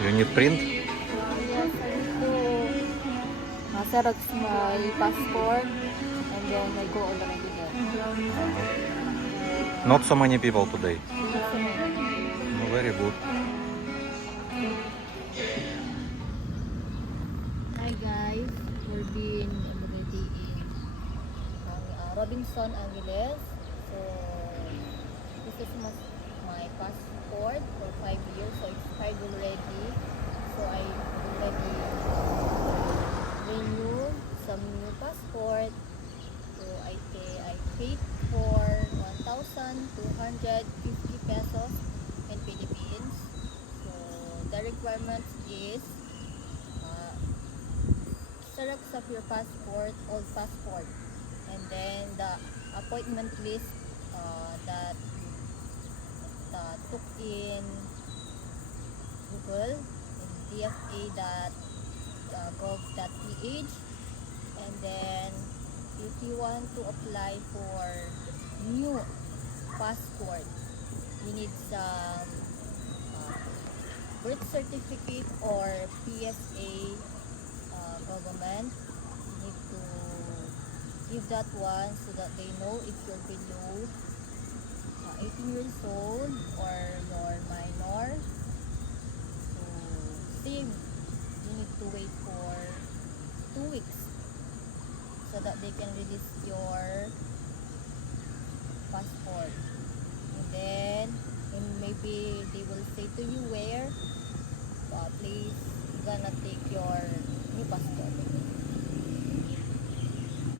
You need print? Yes, I need to Xerox my passport and then I go already there. Not so many people today. That's all. Very good. Hi guys, we're being already in Robinson, Angeles. So this is my passport for 5 years, so expired already. So I already renew some new passport. So I paid for 1,250 pesos in Philippines. So the requirement is uh, Xerox of your passport, old passport, and then the appointment list that took in Google in dfa.gov.ph, and then if you want to apply for new passport, you need some birth certificate or PSA government. You need to give that one so that they know if you're below 18 years old or you're minor. So same, you need to wait for 2 weeks so that they can release your passport. And then maybe they will say to you where place you're gonna take your new passport.